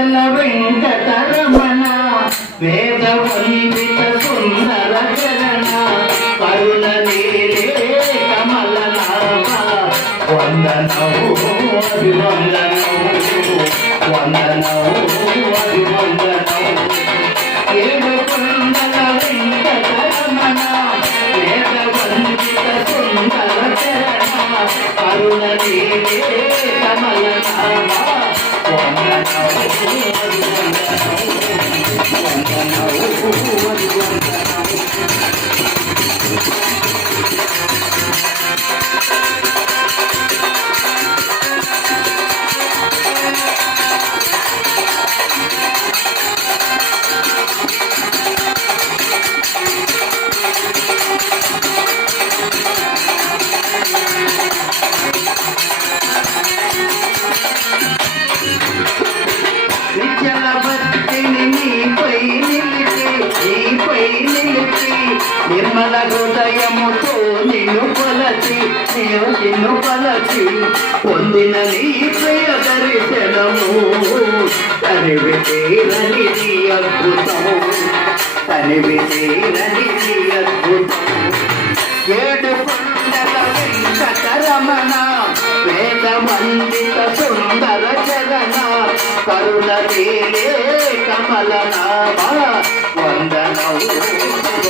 ఏడు కొండల వెంకటరమణ వేద వందిత సుందర చరణ కరుణ నీలే కమల వందనవు వందనము వందనవు వందనము ఏడు విద్యల భక్తిని నీపై నిలిపి నీపై నిలిపి నిర్మల హృదయముతో నిన్ను కొలచి నేను నిన్ను కొలచి పొందిన నీ ప్రియ దర్శనము తనివి తీరని అద్భుతము తనివి తీరని కరుణ నీలే కమల నామ వందనము వందనము.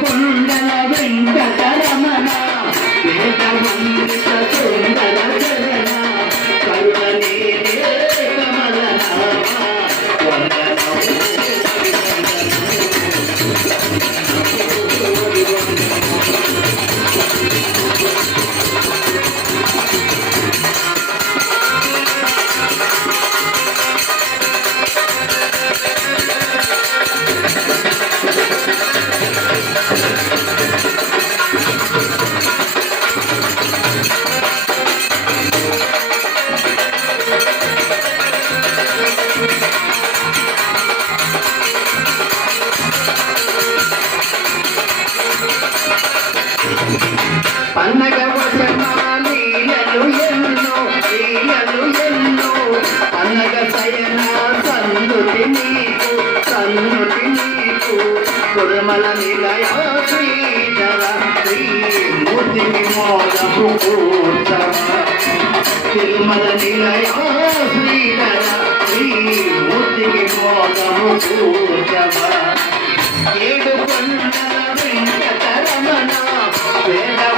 పన్నగ వచనాలీలలు ఎన్నో లీలలు ఎన్నో. పన్నగ శయన సన్నుతి నీకు సన్నుతి నీకు. కురమల నిలయ శ్రీధర శ్రీమూర్తి విమోదము తిరుమల నిలయ శ్రీధర శ్రీమూర్తి విమోదము కూర్చవ. ఏడు పండు